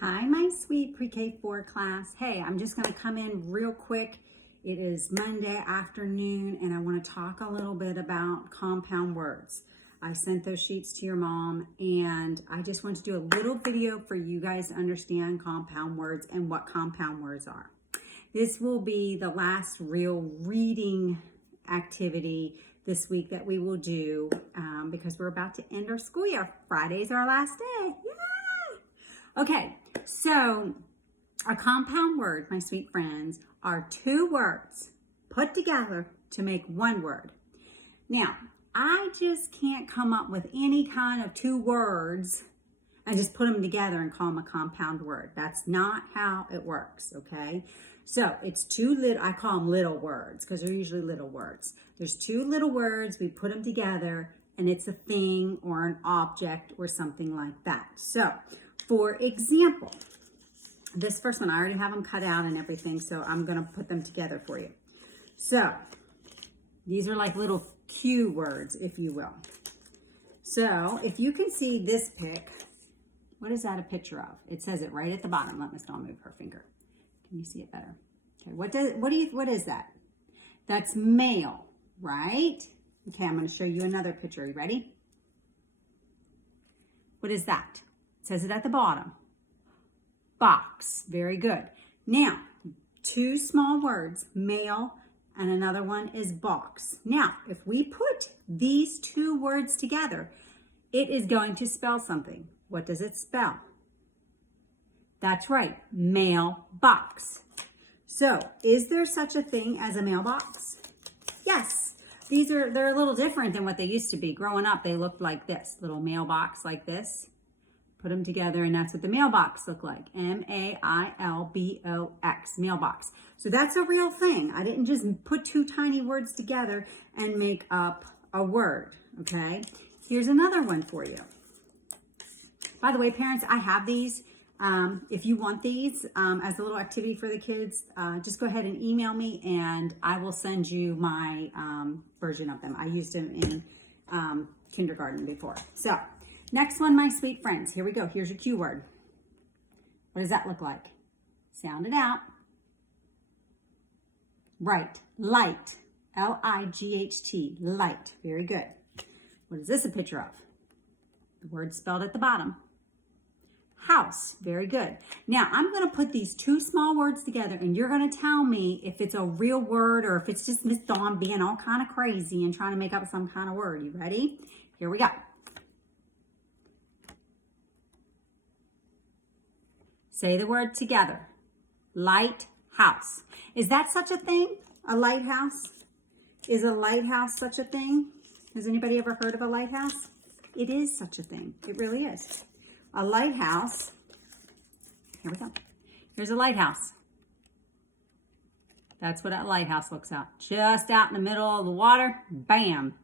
Hi, my sweet pre-K4 class. Hey, I'm just going to come in real quick. It is Monday afternoon, and I want to talk a little bit about compound words. I sent those sheets to your mom, and I just want to do a little video for you guys to understand compound words and what compound words are. This will be the last real reading activity this week that we will do because we're about to end our school year. Friday's our last day. Yay! Okay, so a compound word, my sweet friends, are two words put together to make one word. Now, I just can't come up with any kind of two words and just put them together and call them a compound word. That's not how it works, okay? So it's I call them little words because they're usually little words. There's two little words, we put them together, and it's a thing or an object or something like that. So, for example, this first one, I already have them cut out and everything, so I'm going to put them together for you. So, these are like little cue words, if you will. So, if you can see this pic, what is that a picture of? It says it right at the bottom. Let Ms.Dawn move her finger. Can you see it better? Okay, what is that? That's male, right? Okay, I'm going to show you another picture. Are you ready? What is that? It says it at the bottom. Box. Very good. Now, two small words, male, and another one is box. Now, if we put these two words together, it is going to spell something. What does it spell? That's right, mailbox. So, is there such a thing as a mailbox? Yes. They're a little different than what they used to be. Growing up, they looked like this, little mailbox like this. Put them together, and that's what the mailbox looked like. M-A-I-L-B-O-X, mailbox. So that's a real thing. I didn't just put two tiny words together and make up a word, okay? Here's another one for you. By the way, parents, I have these. If you want these as a little activity for the kids, just go ahead and email me and I will send you my version of them. I used them in kindergarten before. So next one, my sweet friends. Here we go. Here's your cue word. What does that look like? Sound it out. Right. Light. L-I-G-H-T. Light. Very good. What is this a picture of? The word spelled at the bottom. House. Very good. Now, I'm going to put these two small words together, and you're going to tell me if it's a real word or if it's just Miss Dawn being all kind of crazy and trying to make up some kind of word. You ready? Here we go. Say the word together. Lighthouse. Is that such a thing? A lighthouse? Is a lighthouse such a thing? Has anybody ever heard of a lighthouse? It is such a thing. It really is. A lighthouse. Here we go. Here's a lighthouse. That's what that lighthouse looks like. Just out in the middle of the water. Bam.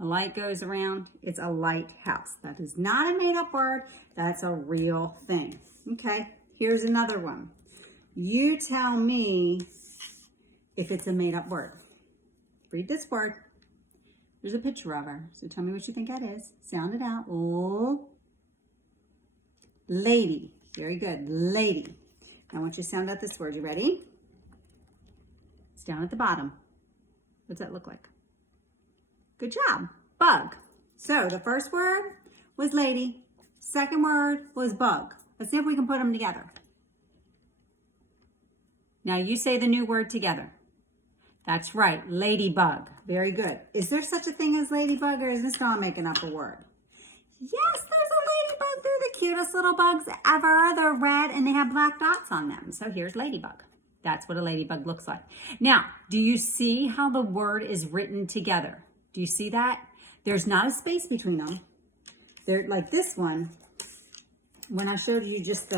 A light goes around. It's a lighthouse. That is not a made-up word. That's a real thing. Okay. Here's another one. You tell me if it's a made-up word. Read this word. There's a picture of her. So tell me what you think that is. Sound it out. Oh. Lady. Very good. Lady. Now I want you to sound out this word. You ready? It's down at the bottom. What's that look like? Good job. Bug. So the first word was lady. Second word was bug. Let's see if we can put them together. Now you say the new word together. That's right. Ladybug. Very good. Is there such a thing as ladybug, or is this not making up a word? Yes, there's a ladybug. They're the cutest little bugs ever. They're red and they have black dots on them. So here's ladybug. That's what a ladybug looks like. Now, do you see how the word is written together? Do you see that? There's not a space between them. They're like this one. When I showed you just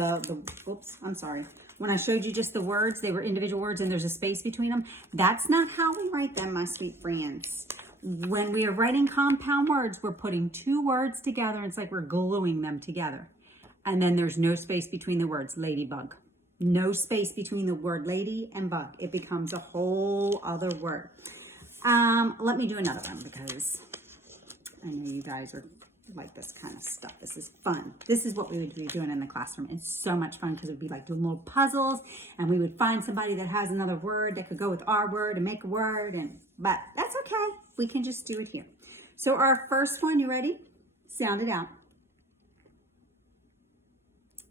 when I showed you just the words, they were individual words and there's a space between them. That's not how we write them, my sweet friends. When we are writing compound words, we're putting two words together. It's like we're gluing them together. And then there's no space between the words ladybug. No space between the word lady and bug. It becomes a whole other word. Let me do another one because I know you guys are I like this kind of stuff. This is fun. This is what we would be doing in the classroom. It's so much fun because it would be like doing little puzzles, and we would find somebody that has another word that could go with our word and make a word. But that's okay. We can just do it here. So our first one, you ready? Sound it out.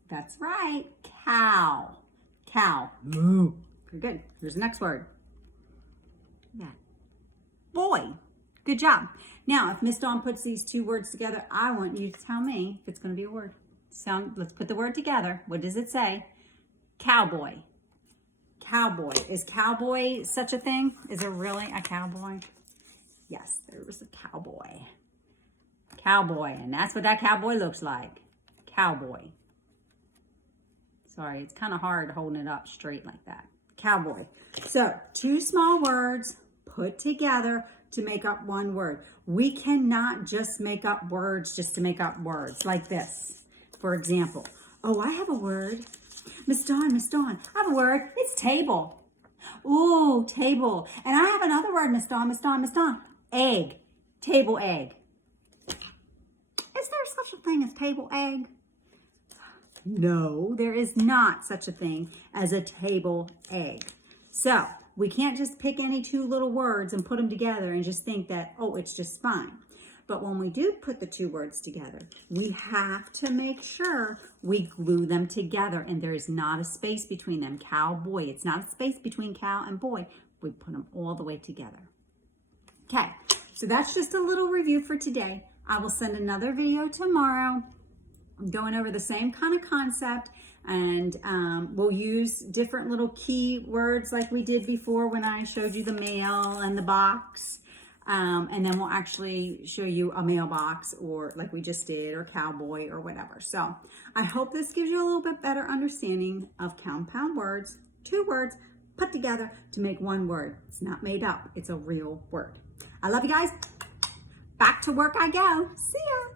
That's right. Cow. Cow. Moo. Very good. Here's the next word. Yeah. Boy. Good job. Now, if Miss Dawn puts these two words together, I want you to tell me if it's going to be a word. Let's put the word together. What does it say? Cowboy. Cowboy. Is cowboy such a thing? Is there really a cowboy? Yes, there is a cowboy. Cowboy. And that's what that cowboy looks like. Cowboy. Sorry, it's kind of hard holding it up straight like that. Cowboy. So, two small words put together to make up one word. We cannot just make up words just to make up words like this. For example, oh, I have a word. Ms. Dawn, I have a word. It's table. Ooh, table. And I have another word, Ms. Dawn. Egg. Table egg. Is there such a thing as table egg? No, there is not such a thing as a table egg. So, we can't just pick any two little words and put them together and just think that, oh, it's just fine. But when we do put the two words together, we have to make sure we glue them together and there is not a space between them. Cowboy, it's not a space between cow and boy. We put them all the way together. Okay, so that's just a little review for today. I will send another video tomorrow going over the same kind of concept, and we'll use different little key words like we did before when I showed you the mail and the box, and then we'll actually show you a mailbox, or like we just did, or cowboy or whatever. So I hope this gives you a little bit better understanding of compound words, two words put together to make one word. It's not made up, it's a real word. I love you guys. Back to work I go. See ya.